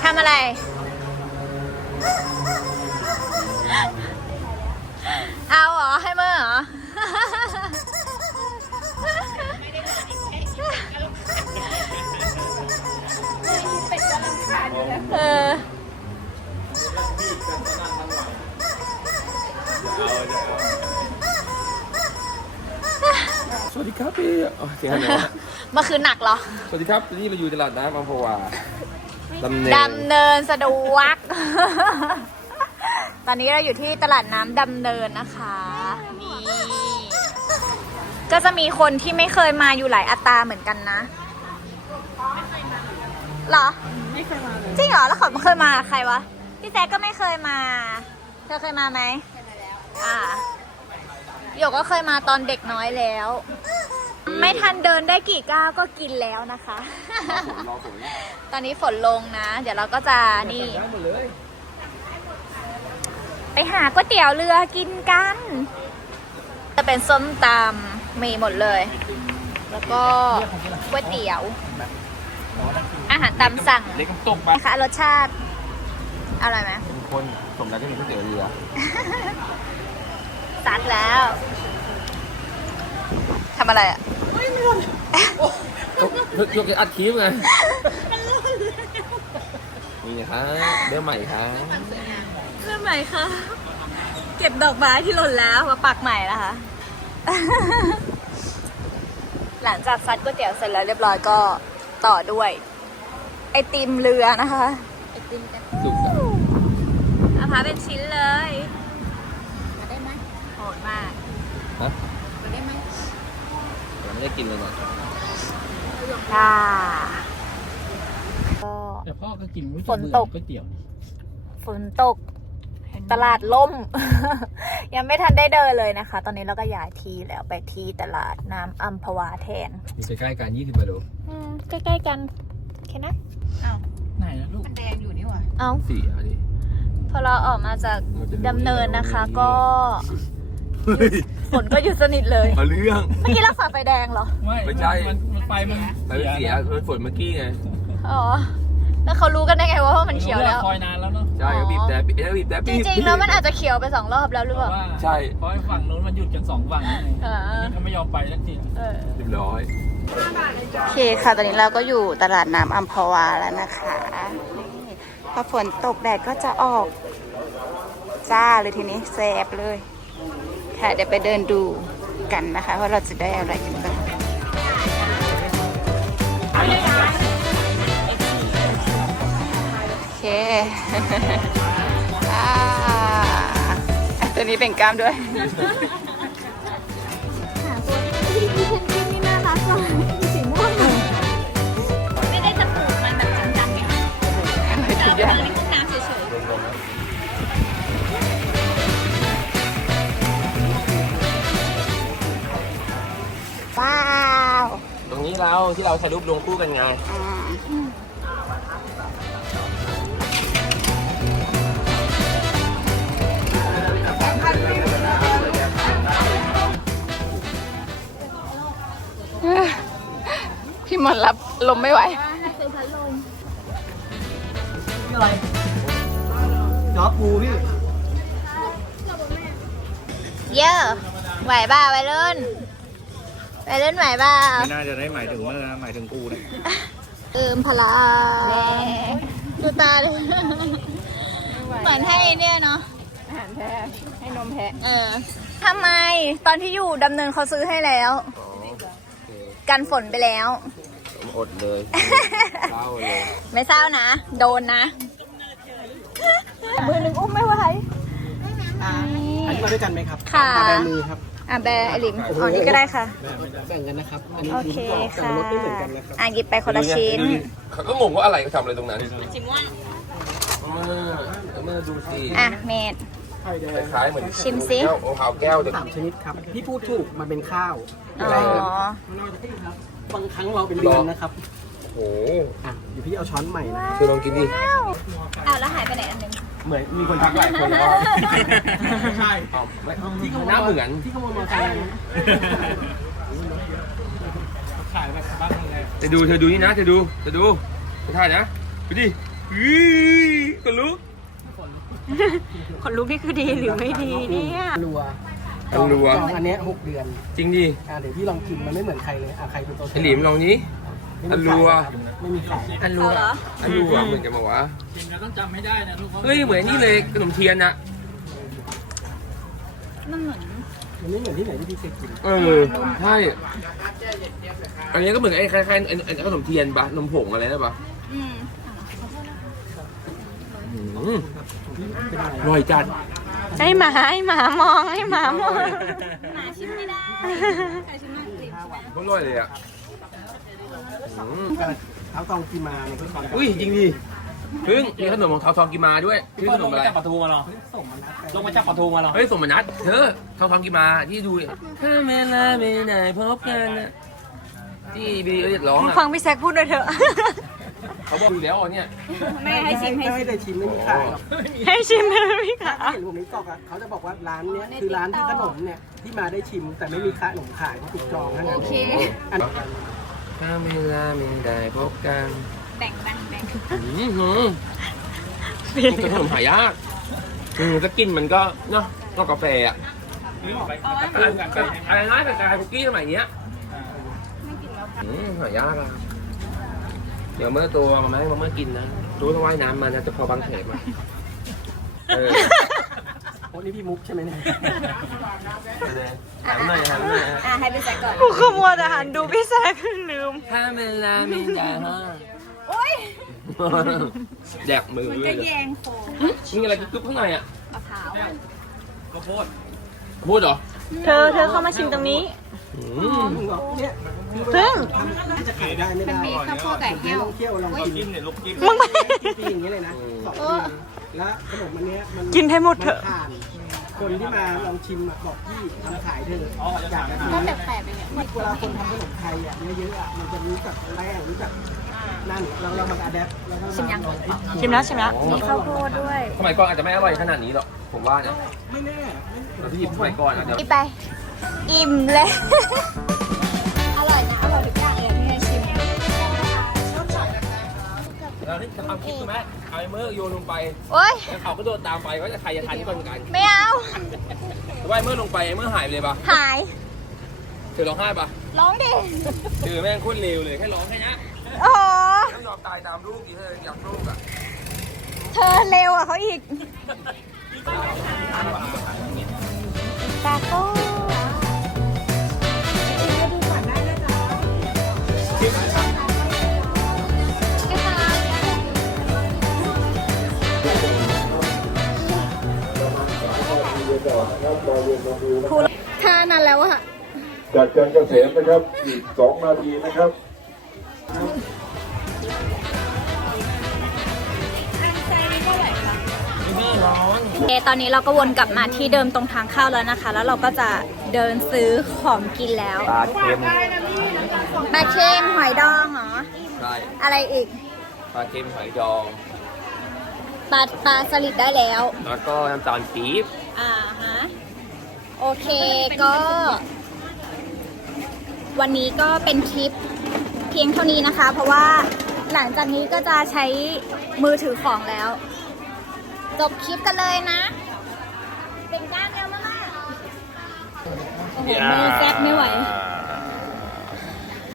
ทำอะไร เอาเหรอ ให้เมื่อเหรอ เออสวัสดีครับพี่เสียงอะไรวะเมื่อคืนหนักเหรอสวัสดีครับนี่เราอยู่ตลาดน้ำอัมพวาดำเนินสะดวก ตอนนี้เราอยู่ที่ตลาดน้ำดำเนินนะคะนี่ก็จะมีคนที่ไม่เคยมาอยู่หลายอัตราเหมือนกันนะเหรอไม่เคยมาเลยจริงเหรอแล้วเขาเคยมาใครวะพี่แจ๊กก็ไม่เคยมาเธอเคยมาไหมเคยมาแล้วหยกก็เคยมาตอนเด็กน้อยแล้ว ไม่ทันเดินได้กี่ก้าวก็กินแล้วนะคะ ตอนนี้ฝนลงนะ เดี๋ยวเราก็จะนี่ไปหาก๋วยเตี๋ยวเรือกินกัน จะเป็นส้มตำมีหมดเลย แล้วก็ก๋วยเตี๋ยว อาหารตามสั่งเล็กตกไปนะคะรสชาติอร่อยไหมเป็นคนสมแล้วก็มีก๋วยเตี๋ยวเรือซัดแล้วทำอะไรอ่ะยกอัดคลิปไงนี่ครับเริ่มใหม่ครับเริ่มใหม่ค่ะเก็บดอกไม้ที่หล่นแล้วมาปักใหม่นะคะ หลังจากซัดก๋วยเตี๋ยวเสร็จแล้วเรียบร้อยก็ต่อด้วยไอติมเรือนะคะไอติมกันสุกเอาพาเป็นชิ้นเลยมาได้ไหมโหดมากฮะมาได้ไหมยังไม่ได้กินเลยนะค่ะแต่พ่อก็กินไม่ฝนตกก๋วยเตี๋ยวฝนตกตลาดล่ม ยังไม่ทันได้เดินเลยนะคะ ตอนนี้เราก็ย้ายที่แล้วไปที่ตลาดน้ำอัมพวาแทนอยู่ใกล้ๆกัน20 กิโลใกล้ๆกันโอเคนะอ้าวไหนนะลูกมันแดงอยู่นี่หว่าเอ้าสี่อันนี้พอเราออกมาจากดำเนินนะคะก็ฝนก็หยุดสนิทเลยเอาเรื่องเมื่อกี้เราฝ่าไฟแดงเหรอไม่ใช่มันไฟมันมันเสียฝนเมื่อกี้ไงอ๋อ แล้วเขารู้กันได้ไงว่ามันเขียวแล้วคอยนานแล้วเนาะใช่ก็บีบแต่บีบแต่จริงๆแล้วมันอาจจะเขียวไป2 รอบแล้วหรือเปล่าใช่เพราะฝั่งนู้นมันหยุดกัน2 ฝั่งนี่อ่านี่เขาไม่ยอมไปสักทีเรียบร้อยโอเคค่ะ ตอนนี้เราก็อยู่ตลาดน้ำอัมพวาแล้วนะคะนี่พอฝนตกแดดก็จะออกจ้าเลยทีนี้แสบเลย ค่ะเดี๋ยวไปเดินดูกันนะคะว่าเราจะได้อะไรกันบ้างโอเค ตัวนี้เป็นกล้ามด้วยไม่ได้จะปลูกมันแบบจริงจังไงแต่เราในห้องน้ำเฉยๆว้าวตรงนี้เราที่เราถ่ายรูปลงคู่กันไงพี่หมอนรับลมไม่ไหวอะไรจอปูพี่เยอะไหวบ้าวัยรุ่นไหวบ้าไม่น่าจะได้หมายถึงเมื่อนะหมายถึงกูเนี่ยพลาดูตาเลยเหมือนให้เนี่ยเนาะอาหารแพะให้นมแพะทำไมตอนที่อยู่ดำเนินเขาซื้อให้แล้ว กันฝนไปแล้วอดเลยเศร้าเลยไม่เศร้านะ โดนนะ มือหนึ่งอุ้มไม่ไหวอันนี้มาด้วยกันไหมครับค่ะแบมือครับแบร์ไอลิมอ๋อนี่ก็ได้ค่ะแบ่งกันนะครับ อันนี้โอเคแต่ค่ะรถไม่เหมือนกันนะครับหยิบไปคนละชิ้นดูดิเขาก็งงว่าอะไรเขาทำอะไรตรงนั้นชิมว่าเมื่อดูสิเมดไข่แดงคล้ายเหมือนชิมสิแก้วโอฮาวแก้วเด็ก 3 ชนิดครับ พี่พูดถูก มันเป็นข้าวอ๋อบางครั้งเราเป็นเดือนนะครับโอ้โหอ่ะเดี๋ยวพี่เอาช้อนใหม่นะคือลองกินดิแล้วหายไปไหนอันนึงเหมือนมีคนทักหลายคนแล้วว่าใช่ที่เขาหน้าเหมือนที่ขโมยมอเตอร์ไซค์นะขายแบบบ้านยังไงเธอดูนี่นะเธอดูไปถ่ายนะดูดิคนลุกคนลุกนี่คือดีหรือไม่ดีเนี่ยรัวอันรัวจองอันเนี้ย6 เดือนจริงดิเดี๋ยวพี่ลองกินมันไม่เหมือนใครเลยใครเป็นตัวไอหลิมลองนี้ อันรัวไม่มีขายอันรัวอันรัวเหมือนกันบอกว่ากินก็ต้องจำไม่ได้นะทุกคนเฮ้ยเหมือนนี่เลยขนมเทียนอะมันเหมือนมันไม่เหมือนที่ไหนที่พี่เคยกินใช่อันนี้ก็เหมือนไอ้คล้ายๆไอ้ขนมเทียนปะนมผงอะไรนะปะอืมเป็นอะไรอร่อยจัดให้หมามองให้หมามองหมาชิมไม่ได้ใครชิมไม่ได้อร่อยเลยอะเท้าทองกีมาเนี่ยคือความอุ้ยจริงดิพึ่งมีขนมของเทาทองกิมาด้วยชื่อขนลมงอะไรมาจากปะทูมาหรอส่งมานัดลงมาจากปะทูมาหรอเฮ้ยสมนัทเธอเทาทองกิมาที่ดูถ้าเวลาไม่ได้พบกันนะที่บีเรียกร้องอะฟังพี่แซกพูดด้วยเถอะเขาบอกอยู่แล้วเนี่ยไม่ให้ชิมให้ไม่ชิมได้ชิมไม่มีขายหรอกให้ชิมเลยพี่ขาถ้าเห็นผมนี้กอกเขาจะบอกว่าร้านเนี้ยคือร้านที่ขนมเนี่ยที่มาได้ชิมแต่ไม่มีขายขนมขายเพราะถูกจองเท่านั้นโอเคอันถ้าเวลาไม่ได้พบกันแบ่งกันแบ่งเป็นขนมหายากจะกินมันก็เนาะนอกกาแฟอะอะไรนะแต่กายคุกกี้สมัยเนี้ยหายากอะเดี๋ยวเมื่อตัวมาให้มาเมื่อกินนะรู้ถ้าว่ายน้ำมานะจะพอบางแผลมาโอ้นี่พี่มุกใช่ไหมเนี่ยถามหน่อยถามหน่อยให้พี่แซกก่อนกูขโมยแต่หันดูพี่แซกลืมถ้าเวลาไม่ได้โอ๊ยแดกมือมันเลก็ยแยงโคมีอะไรกึ๊บข้างในอ่ะมะพร้าวข้าวโพดพูดเหรอเธอเข้ามาชิมตรงนี้เนี่ยพึ่งที่จะขายได้ไม่ได้ข้าวโพดไก่แห้วลองเที่ยวลองกินจิ้มเนี่ยลูกจิ้มมึงไปปีอย่างนี้เลยนะ2 ปีแล้วขนมอันเนี้ยมันกินให้หมดเถอะผ่านคนที่มาลองชิมบอกพี่ทำขายเถอะอยากจะกินก็แปลกๆไปเนี่ยเวลาคนทำขนมไทยอ่ะเยอะๆอ่ะมันจะรู้จักแป้งรู้จักนั่นเรามาอะแดปเราก็ชิมยังชิมแล้วมีข้าวโพดด้วยสมัยก่อนอาจจะไม่อร่อยขนาดนี้หรอกผมว่านะไม่แน่เราที่หยิบสมัยก่อนอ่ะเดี๋ยวอีไป อิ่มเลย อร่อยนะ อร่อยทุกอย่างเลยที่ให้ชิมเราที่จะทำคลิปใช่ไหมเอาไอ้เมื่อโยนลงไปโอ๊ยแล้วเขาก็โดนตามไปว่าจะใครจะทันก่อนกันไม่เอาแต่ว่าไอ้เมื่อลงไปไอ้เมื่อหายไปเลยปะหายเธอร้องไห้ปะร้องดิเธอแม่งโคตรเลวเลยแค่ร้องแค่นี้โอ้โหต้องยอมตายตามลูกดิเธออยากลูกอ่ะเธอเร็วอ่ะเขาอีกตาโต้ท่านั้นแล้วอะจากจันทร์เกษมนะครับ อีก 2 นาทีนะครับตอนนี้เราก็วนกลับมาที่เดิมตรงทางเข้าแล้วนะคะ แล้วเราก็จะเดินซื้อของกินแล้วปลาเค็มปลาเค็มหอยดองเหรอใช่อะไรอีกปลาเค็มหอยดองปลาสลิดได้แล้วแล้วก็น้ำตาลปี๊บฮะ โอเคก็ วันนี้ก็เป็นทริปเพียงเท่านี้นะคะ เพราะว่าหลังจากนี้ก็จะใช้มือถือของแล้ว จบคลิปกันเลยนะ เป็นก้านเดียวมากๆโอ้โหมือแซกไม่ไหวเ